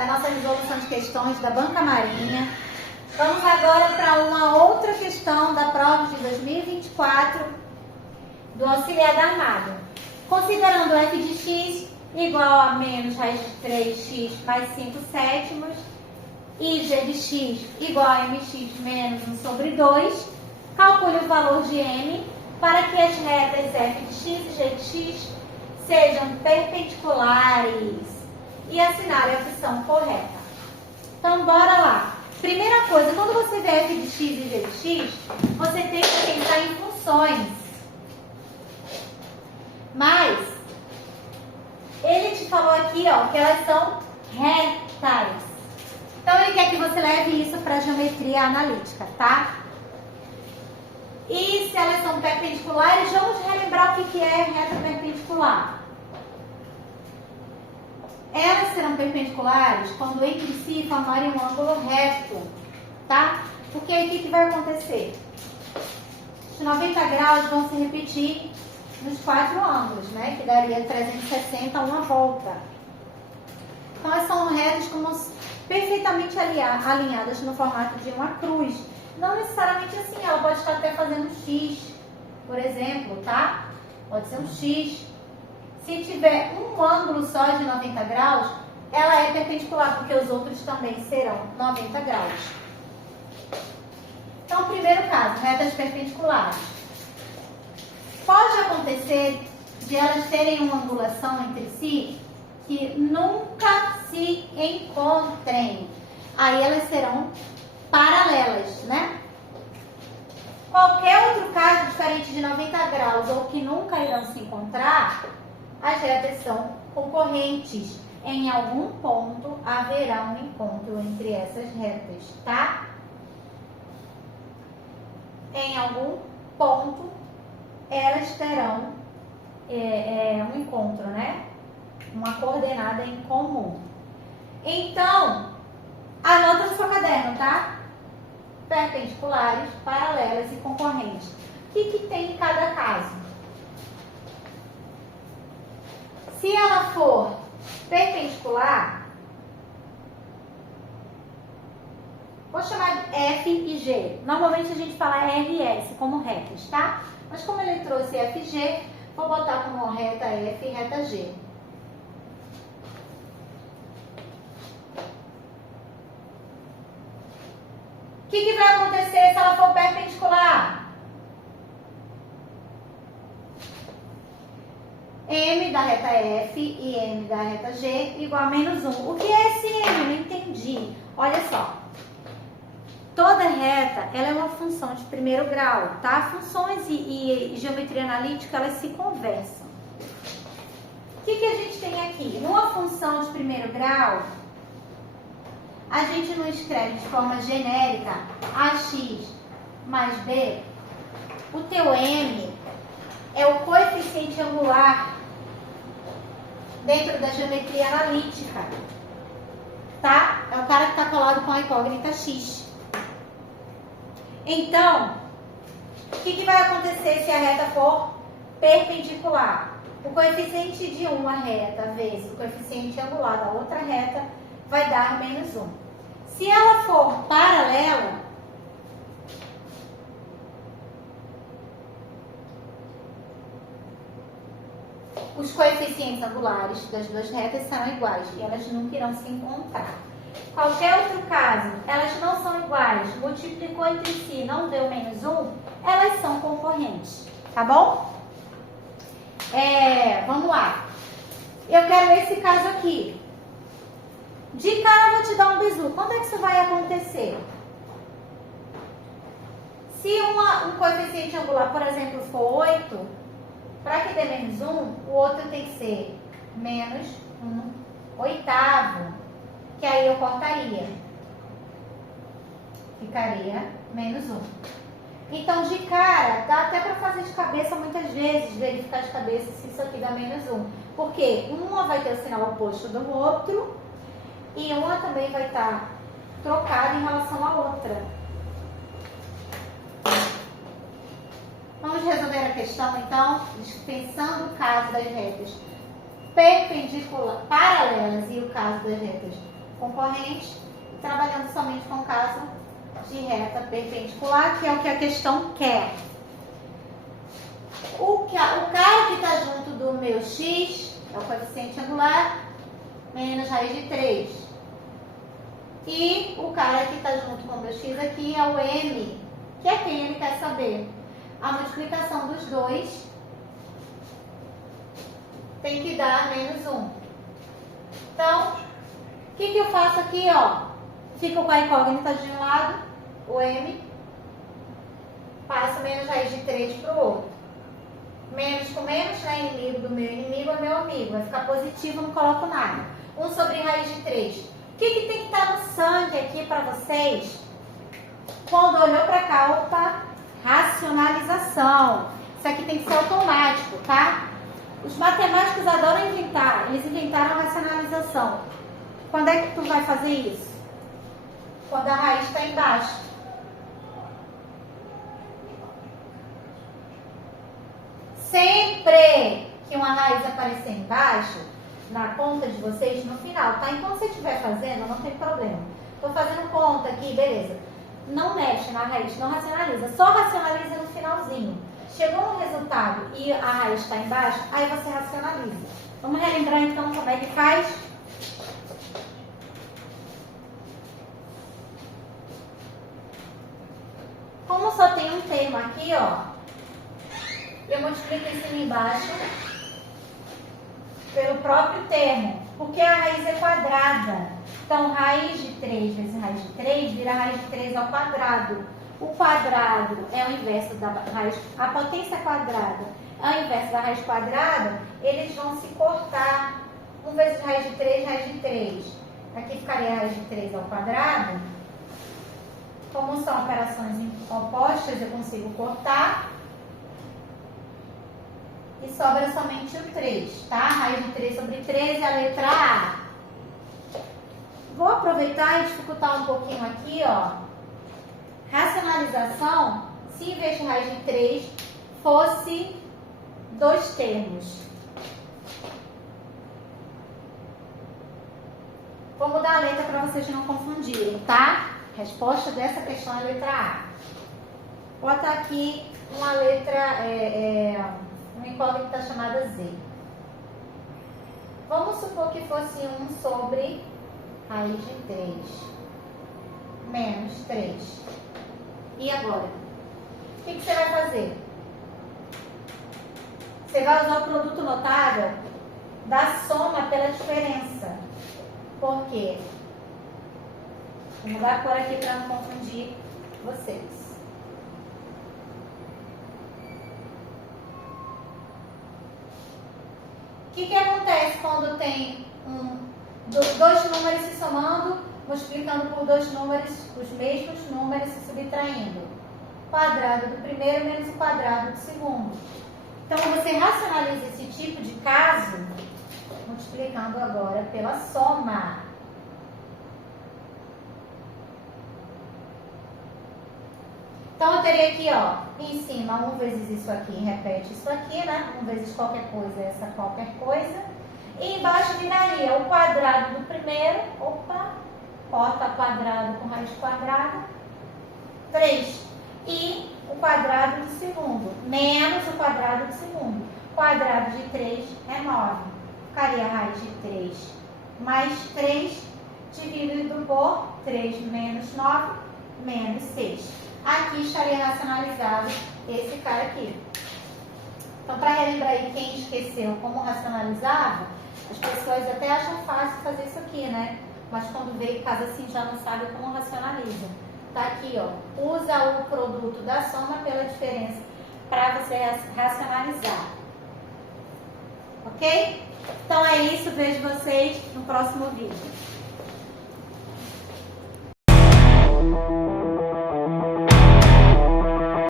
da nossa resolução de questões da Banca Marinha. Vamos agora para uma outra questão da prova de 2024 do auxiliar da Armada. Considerando f de x igual a menos raiz de 3x mais 5 sétimos e g de x igual a mx menos 1 sobre 2, calcule o valor de m para que as retas f de x e g de x sejam perpendiculares e assinale a opção correta. Então, bora lá. Primeira coisa, quando você vê f de x e g de x, você tem que pensar em funções. Mas, ele te falou aqui, ó, que elas são retas. Então, ele quer que você leve isso para a geometria analítica, tá? E se elas são perpendiculares, vamos relembrar o que é reta perpendicular. Elas serão perpendiculares quando entre si formarem um ângulo reto, tá? Porque aí o que vai acontecer? Os 90 graus vão se repetir nos 4 ângulos, né? Que daria 360, uma volta. Então, elas são retas como perfeitamente alinhadas no formato de uma cruz. Não necessariamente assim, ela pode estar até fazendo um X, por exemplo, tá? Pode ser um X. Se tiver um ângulo só de 90 graus, ela é perpendicular, porque os outros também serão 90 graus. Então, primeiro caso, retas perpendiculares. Pode acontecer de elas terem uma angulação entre si que nunca se encontrem. Aí elas serão paralelas, né? Qualquer outro caso diferente de 90 graus ou que nunca irão se encontrar, as retas são concorrentes. Em algum ponto haverá um encontro entre essas retas, tá? Em algum ponto elas terão um encontro, né? Uma coordenada em comum. Então, anota no seu caderno, tá? Perpendiculares, paralelas e concorrentes. O que tem em cada caso? Se ela for perpendicular, vou chamar de F e G. Normalmente a gente fala R e S como retas, tá? Mas como ele trouxe F e G, vou botar como reta F e reta G. O que vai acontecer se ela for perpendicular? M da reta F e M da reta G igual a menos 1. O que é esse M? Não entendi. Olha só. Toda reta, ela é uma função de primeiro grau, tá? Funções e geometria analítica, elas se conversam. O que a gente tem aqui? Numa função de primeiro grau, a gente não escreve de forma genérica ax mais b. O teu m é o coeficiente angular dentro da geometria analítica, tá? É o cara que está colado com a incógnita x. Então, o que vai acontecer se a reta for perpendicular? O coeficiente de uma reta vezes o coeficiente angular da outra reta vai dar menos 1. Se ela for paralela, os coeficientes angulares das duas retas serão iguais e elas nunca irão se encontrar. Qualquer outro caso, elas não são iguais, multiplicou entre si, não deu menos 1, elas são concorrentes, tá bom? Vamos lá. Eu quero esse caso aqui. De cara eu vou te dar um bizu. Quando é que isso vai acontecer? Se um coeficiente angular, por exemplo, for 8, para que dê menos 1, o outro tem que ser menos 1 oitavo. Que aí eu cortaria. Ficaria menos 1. Então, de cara, dá até para fazer de cabeça muitas vezes, verificar de cabeça se isso aqui dá menos 1. Porque uma vai ter o sinal oposto do outro e uma também vai estar trocada em relação à outra. Vamos resolver a questão, então, pensando o caso das retas perpendicular, paralelas e o caso das retas concorrente, trabalhando somente com o caso de reta perpendicular, que é o que a questão quer. O cara que está junto do meu x é o coeficiente angular menos raiz de 3. E o cara que está junto com o meu x aqui é o m, que é quem ele quer saber. A multiplicação dos dois tem que dar menos 1. Então, o que eu faço aqui, ó? Fico com a incógnita de um lado, o m, passo menos raiz de 3 para o outro. Menos com menos, né? Inimigo do meu inimigo é meu amigo. Vai ficar positivo, não coloco nada. 1 sobre raiz de 3. O que tem que estar no sangue aqui para vocês? Quando olhou para cá, opa, racionalização. Isso aqui tem que ser automático, tá? Os matemáticos adoram inventar. Eles inventaram a racionalização. Quando é que tu vai fazer isso? Quando a raiz está embaixo. Sempre que uma raiz aparecer embaixo, na conta de vocês, no final, tá? Enquanto você estiver fazendo, não tem problema. Estou fazendo conta aqui, beleza. Não mexe na raiz, não racionaliza. Só racionaliza no finalzinho. Chegou no resultado e a raiz está embaixo, aí você racionaliza. Vamos relembrar então como é que faz? Como só tem um termo aqui, ó, eu multiplico em cima e embaixo pelo próprio termo, porque a raiz é quadrada. Então, raiz de 3 vezes raiz de 3 vira raiz de 3 ao quadrado. O quadrado é o inverso da raiz, a potência quadrada é o inverso da raiz quadrada, eles vão se cortar. 1 vezes raiz de 3, raiz de 3. Aqui ficaria raiz de 3 ao quadrado. Como são operações opostas, eu consigo cortar. E sobra somente o 3, tá? Raiz de 3 sobre 3 é a letra A. Vou aproveitar e dificultar um pouquinho aqui, ó. Racionalização, se em vez de raiz de 3 fosse 2 termos. Vou mudar a letra para vocês não confundirem, tá? Resposta dessa questão é a letra A. Vou botar aqui uma letra, uma incógnita chamada Z. Vamos supor que fosse 1 sobre raiz de 3 menos 3. E agora? O que você vai fazer? Você vai usar o produto notável da soma pela diferença. Por quê? Vou mudar a cor aqui para não confundir vocês. O que acontece quando tem dois números se somando, multiplicando por dois números, os mesmos números se subtraindo? Quadrado do primeiro menos o quadrado do segundo. Então, você racionaliza esse tipo de caso, multiplicando agora pela soma. Então, eu teria aqui, ó, em cima, 1 vezes isso aqui, repete isso aqui, né? 1 vezes qualquer coisa, essa qualquer coisa. E embaixo viraria o quadrado do primeiro, opa, corta quadrado com raiz quadrada, 3. E o quadrado do segundo, menos o quadrado do segundo. Quadrado de 3 é 9. Ficaria a raiz de 3 mais 3 dividido por 3 menos 9, menos 6. Aqui estaria racionalizado esse cara aqui. Então, para relembrar aí quem esqueceu como racionalizava, as pessoas até acham fácil fazer isso aqui, né? Mas quando vê caso assim já não sabe como racionaliza. Tá aqui, ó. Usa o produto da soma pela diferença para você racionalizar. Ok? Então é isso. Vejo vocês no próximo vídeo.